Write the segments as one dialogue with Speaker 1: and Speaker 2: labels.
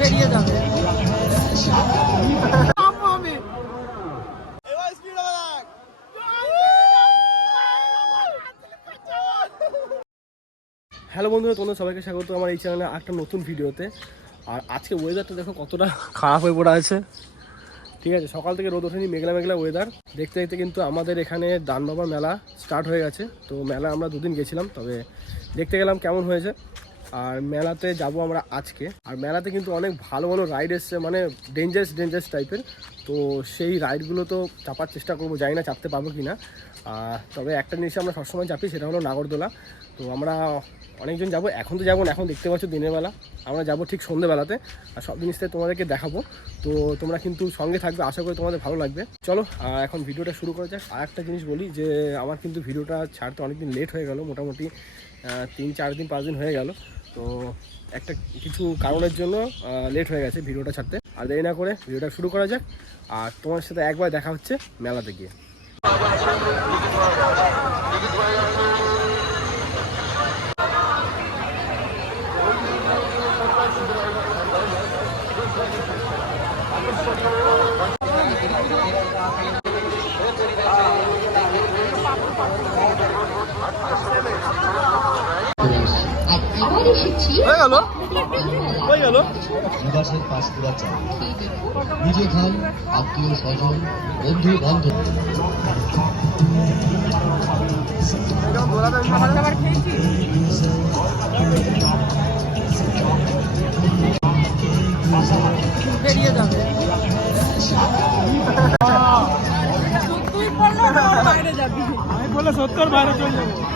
Speaker 1: বেরিয়ে যাবে।
Speaker 2: হ্যালো বন্ধুরা, তোমাদের সবাইকে স্বাগত। আমার এই চ্যানেলে একটা নতুন ভিডিওতে। আর আজকে ওয়েদারটা দেখো কতটা খারাপ হয়ে পড়ে আছে। ঠিক আছে, সকাল থেকে রোদ ওঠেনি, মেঘলা মেঘলা ওয়েদার দেখতে দেখতে কিন্তু আমাদের এখানে দান বাবা মেলা স্টার্ট হয়ে গেছে। তো মেলা আমরা দুদিন গেছিলাম, তবে দেখতে গেলাম কেমন হয়েছে। আর মেলাতে যাব আমরা আজকে। আর মেলাতে কিন্তু অনেক ভালো ভালো রাইড এসছে মানে ডেঞ্জারাস ডেঞ্জারাস টাইপের তো সেই রাইডগুলো তো চাপার চেষ্টা করব, জানি না চাপতে পারব কি না তবে একটা জিনিস আমরা সবসময় চাপি, সেটা হলো নাগরদোলা। তো আমরা অনেকজন যাব, এখন তো যাব না, এখন দেখতে পাচ্ছ দিনের বেলা। আমরা যাব ঠিক সন্ধ্যেবেলাতে আর সব জিনিসটাই তোমাদেরকে দেখাবো। তো তোমরা কিন্তু সঙ্গে থাকবে, আশা করি তোমাদের ভালো লাগবে। চলো এখন ভিডিওটা শুরু করা যাক। আর একটা জিনিস বলি যে, আমার কিন্তু ভিডিওটা ছাড়তে অনেকদিন লেট হয়ে গেল, মোটামুটি তিন, চার দিন, পাঁচ দিন হয়ে গেল। তো একটা কিছু কারণের জন্য লেট হয়ে গেছে ভিডিওটা ছাড়তে। আর দেরি না করে ভিডিওটা শুরু করা যাক। আর তোমার সাথে একবার দেখা হচ্ছে মেলাতে গিয়ে। হয়ে গেল? হয়ে গেল?
Speaker 3: নিবাসের পাশ পুরা চা নিজে খান আত্মীয় স্বজন বন্ধু বান্ধব।
Speaker 1: বেরিয়ে যাবে।
Speaker 2: আমি বললে সত্তর বাইরে চলে যাব।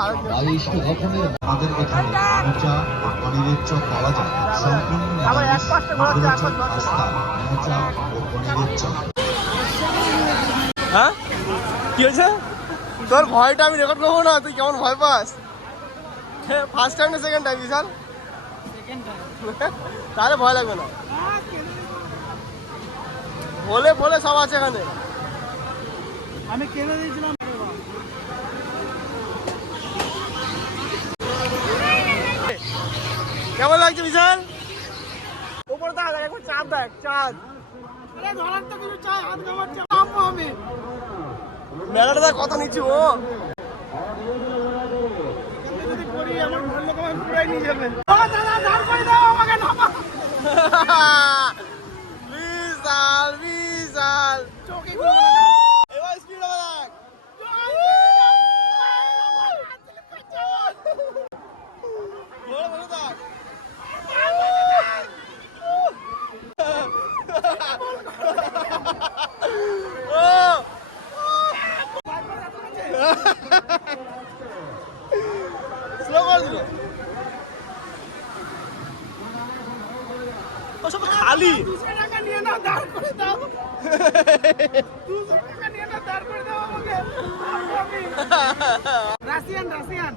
Speaker 3: বাইশ রকমের আমাদের এখানে মোচা পনিরের চপ পাওয়া যায় সম্পূর্ণ নিরামিষ মধুর চপ পাস্তা মোচা ও পনিরের চপ।
Speaker 2: হ্যাঁ? কি হয়েছে? তোর ভয়টা আমি রেকর্ড করব না তুই কেমন ভয় পাস? ফার্স্ট টাইম না সেকেন্ড টাইম বিশাল? তাহলে ভয় লাগবে না। বলে বলে সব আছে এখানে।
Speaker 1: আমি কেনে দিয়েছিলাম।
Speaker 2: কেমন লাগছে বিশাল? উপরে দেখা দেখ এখন চাঁদ দেখ চাঁদ মেলাটা দেখ কত নিচু ও।
Speaker 1: যদি করি আমার ঘর লোক আমাকে পুরাই নিয়ে যাবে দাদা দাদা দাঁড় করে দাও আমাকে নামা
Speaker 2: বিশাল বিশাল
Speaker 1: চোখে
Speaker 2: এবার স্পিড হবে দেখ বড় বড় দেখ ও স্লো করে দিল ও সব খালি
Speaker 1: দুশো টাকা নিয়ে নাও দাঁড় করে দাও দুশো টাকা নিয়ে নাও দাঁড় করে দাও আমাকে নামবো আমি। রাশিয়ান রাশিয়ান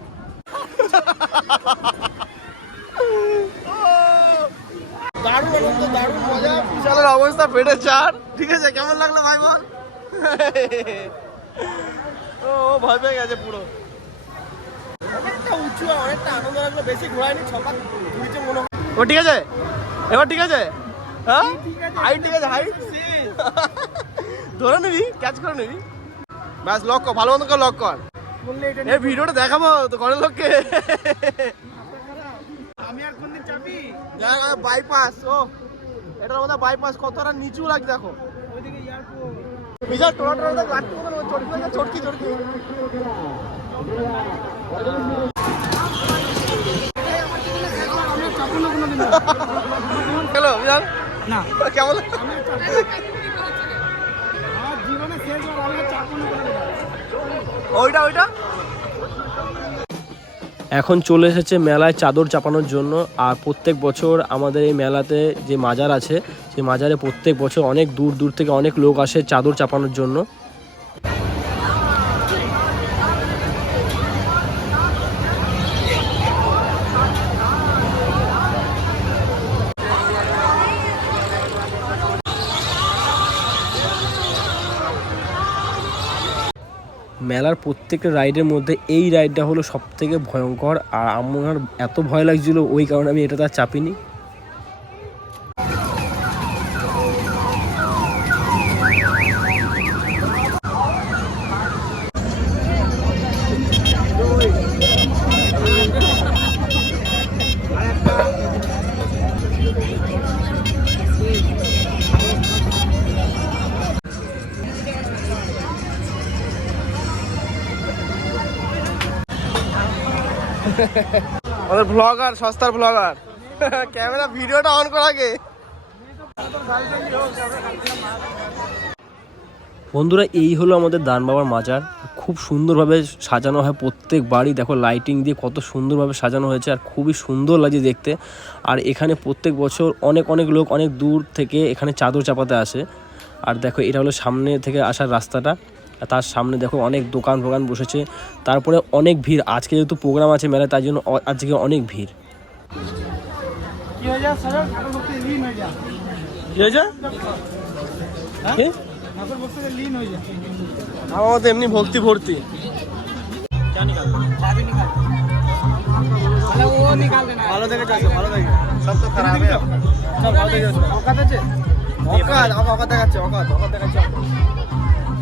Speaker 2: দারুণ আনন্দ দারুণ মজা বিশালের অবস্থা পেটে চার। ঠিক আছে কেমন লাগল ভাই বল? ও ভয় পেয়ে গেছে পুরো। অনেকটা উঁচু অনেকটা আনন্দ লাগল বেশি ঘোরায়নি ছপাক ঘুরিতে মনে ও ঠিক আছে? এবার ঠিক আছে? হ্যাঁ? হাইট ঠিক আছে হাইট ধরে নিবি ক্যাচ করে নিবি। ব্যাস লক কর ভালো মতো করে লক কর। এই ভিডিওটা দেখাবো তো ঘরের লোককে।
Speaker 1: আমি আর কোনদিন চাপি
Speaker 2: বাইপাস ও। এটার মধ্যে বাইপাস কতটা নিচু লাগে দেখো।
Speaker 1: ওইদিকে এয়ারপোর্ট
Speaker 2: বিশাল টোলা টোলা লাগছে চটকি চটকি চটকি হ্যালো বিশাল
Speaker 1: না।
Speaker 2: কেমন? এখন চলে এসেছে মেলায় চাদর চাপানোর জন্য, আর প্রত্যেক বছর আমাদের এই মেলাতে যে মাজার আছে, সেই মাজারে প্রত্যেক বছর অনেক দূর দূর থেকে অনেক লোক আসে চাদর চাপানোর জন্য। মেলার প্রত্যেকটা রাইডের মধ্যে এই রাইডটা হলো সব থেকে ভয়ঙ্কর। আর আমার এত ভয় লাগছিল, ওই কারণে আমি এটা তার চাপিনি। আমাদের ব্লগার সস্তার ব্লগার ক্যামেরা, ভিডিওটা অন করা আগে। বন্ধুরা, এই হলো আমাদের দান বাবার মাজার। খুব সুন্দরভাবে সাজানো হয় প্রত্যেক বাড়ি। দেখো লাইটিং দিয়ে কত সুন্দরভাবে সাজানো হয়েছে আর খুবই সুন্দর লাগছে দেখতে। আর এখানে প্রত্যেক বছর অনেক অনেক লোক অনেক দূর থেকে এখানে চাদর চাপাতে আসে। আর দেখো, এটা হলো সামনে থেকে আসার রাস্তাটা। তার সামনে দেখো অনেক দোকান ফোকান বসেছে। তারপরে অনেক ভিড়। আজকে যেহেতু প্রোগ্রাম আছে মেলায় তাই জন্য আজকে অনেক ভিড়।
Speaker 1: হয়ে?
Speaker 2: আমার তো এমনি ভক্তি ভর্তি।
Speaker 1: তাহলে ও নিকাল দেনা
Speaker 2: ভালো থেকে ভালো থেকে সব তো খারাপ ভালো থেকে
Speaker 1: অকাত আছে?
Speaker 2: অকাত অকাত দেখাচ্ছে অকাত অকাত দেখাচ্ছে।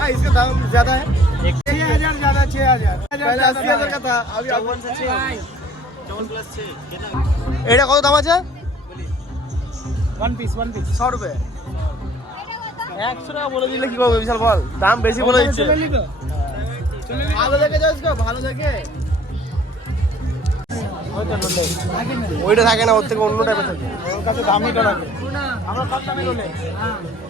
Speaker 2: हाँ इसका दाम ज्यादा है
Speaker 1: छह हजार ज्यादा छह हजार
Speaker 2: पहले अस्सी हजार का था अभी
Speaker 4: चौवन से छः चौवन प्लस छः कितना
Speaker 2: এটা কত দাম আছে
Speaker 1: वन पीस वन पीस
Speaker 2: ছ রুপে একশো টাকা বলে দিলে কি করবে বিশাল বল দাম বেশি বলে দিচ্ছে
Speaker 1: চলে নিবো চলে নিবো
Speaker 2: ভালো দেখে যাস ভালো দেখে ওইটা থাকে না ওর থেকে অন্য টাইপের থাকে
Speaker 1: ওর কাছে দামিটা রাখে আমরা কত দামে বলে
Speaker 2: কত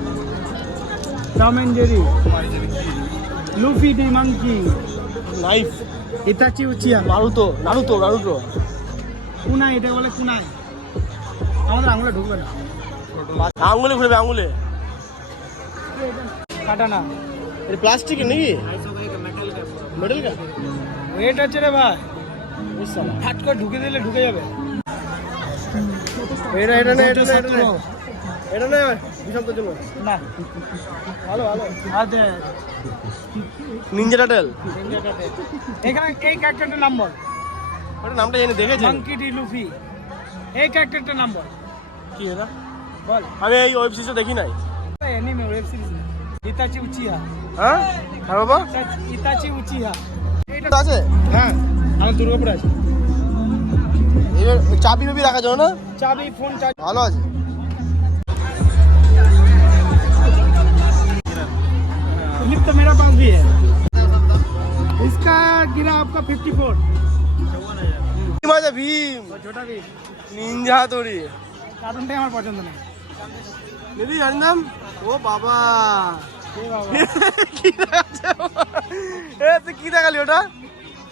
Speaker 1: Tom and Jerry Luffy D Monkey
Speaker 2: knife
Speaker 1: Itachi Uchiha
Speaker 2: Naruto Naruto Naruto
Speaker 1: কুনাই এটা বলে কুনাই আমাদের আঙুলে ঢুকবে না।
Speaker 2: আঙুলে ঘুরবে আঙুলে।
Speaker 1: কাটা না
Speaker 2: এটা প্লাস্টিক নাকি? মেটাল কা
Speaker 1: ওয়েট আছে রে ভাই। ফাট করে ঢুকে দিলে ঢুকে যাবে।
Speaker 2: এটা এটা না এটা না এটা না। এটা না বিশান্তের জন্য
Speaker 1: না। ভালো ভালো। আদে
Speaker 2: নিনজা টাটেল
Speaker 1: এখানে এই ক্যারেক্টারটার নাম বল
Speaker 2: ওটা নামটা জানি দেখেছি
Speaker 1: মাঙ্কি ডি লুফি এই ক্যারেক্টারটার নাম বল
Speaker 2: কি এটা?
Speaker 1: বল।
Speaker 2: আমি এই ওয়েব সিরিজটা দেখি নাই।
Speaker 1: Anime web series Itachi Uchiha
Speaker 2: হ্যাঁ? হ্যাঁ বাবা।
Speaker 1: ইতাচি উচিহা
Speaker 2: এটা আছে?
Speaker 1: হ্যাঁ আমার দুর্গাপুর আছে।
Speaker 2: চাবি বাবি রাখা যাবে না?
Speaker 1: চাবি ফোন চার্জ
Speaker 2: ভালো আছে।
Speaker 1: क्लिप तो मेरा पास भी है इसका गिरा आपका 54
Speaker 2: কি মজা ভীম
Speaker 1: छोटा भी
Speaker 2: নিনজা হাতুড়ি
Speaker 1: কার্টুনটাই আমার পছন্দ নেই
Speaker 2: দিদি জানতাম ও বাবা
Speaker 1: এ বাবা
Speaker 2: কি দেখাচ্ছে ও? এ তুই কি দেখালি ওটা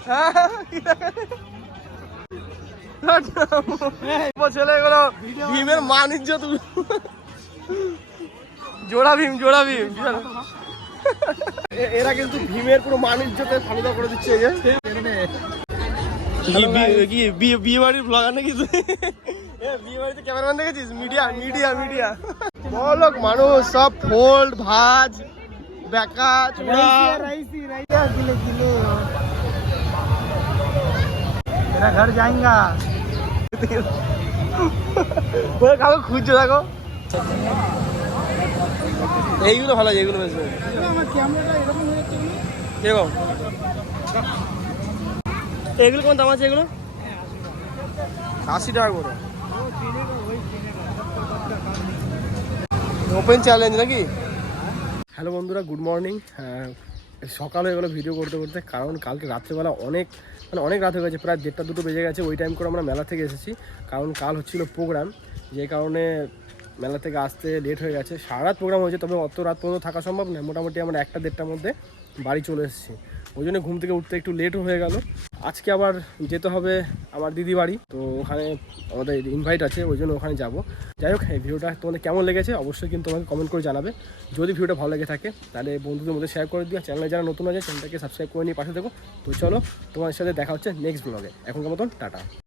Speaker 2: হ্যাঁ কি দেখালি? ও ছেলেগুলো ভীমের মান ইজ্জত জোড়া ভীম জোড়া ভীম বিশাল। এ- এরা কিন্তু ভীমের পুরো মান ইজ্জতে ফালুদা করে দিচ্ছে এই যে কি বি- কি বিয়ে- বিয়ে বাড়ির ব্লগার নাকি তুই এ, বিয়ে বাড়িতে ক্যামেরাম্যান দেখেছিস মিডিয়া মিডিয়া মিডিয়া বলক মানুষ সব ফোল্ড ভাজ বেকা চূড়া
Speaker 1: राइसी राइसी किले किले मेरा घर जाएगा
Speaker 2: ওরা কাউকে খুঁজছে দেখো এইগুলো ভালো আছে, এইগুলো বেশ ভালো।
Speaker 1: হয়ে?
Speaker 2: কীরকম এগুলো কোন দাম আছে এগুলো? আশি টাকা করে ওপেন চ্যালেঞ্জ নাকি? হ্যালো বন্ধুরা গুড মর্নিং সকালে এগুলো ভিডিও করতে করতে কারণ কালকে রাত্রেবেলা অনেক মানে অনেক রাত হয়ে গেছে প্রায় দেড়টা দুটো বেজে গেছে ওই টাইম করে আমরা মেলা থেকে এসেছি। কারণ কাল হচ্ছিল প্রোগ্রাম যে কারণে মেলা থেকে আসতে লেট হয়ে গেছে। সারা প্রোগ্রাম হয়েছে, তবে অত রাত পর্যন্ত থাকা সম্ভব নয়। মোটামুটি আমরা একটা দেড়টার মধ্যে বাড়ি চলে এসেছি। ওই জন্য ঘুম থেকে উঠতে একটু লেটও হয়ে গেল। আজকে আবার যেতে হবে আমার দিদি বাড়ি। তো ওখানে আমাদের ইনভাইট আছে, ওই জন্য ওখানে যাব। যাই হোক, এই ভিডিওটা তোমাদের কেমন লেগেছে অবশ্যই কিন্তু তোমাকে কমেন্ট করে জানাবে। যদি ভিডিওটা ভালো লেগে থাকে, তাহলে বন্ধুদের মধ্যে শেয়ার করে দিও। চ্যানেলে যারা নতুন আছে চ্যানেলটাকে সাবস্ক্রাইব করে নিয়ে পাশে দেখো তো চলো তোমার সাথে দেখা হচ্ছে নেক্সট ব্লগে এখনকার মতন, টাটা।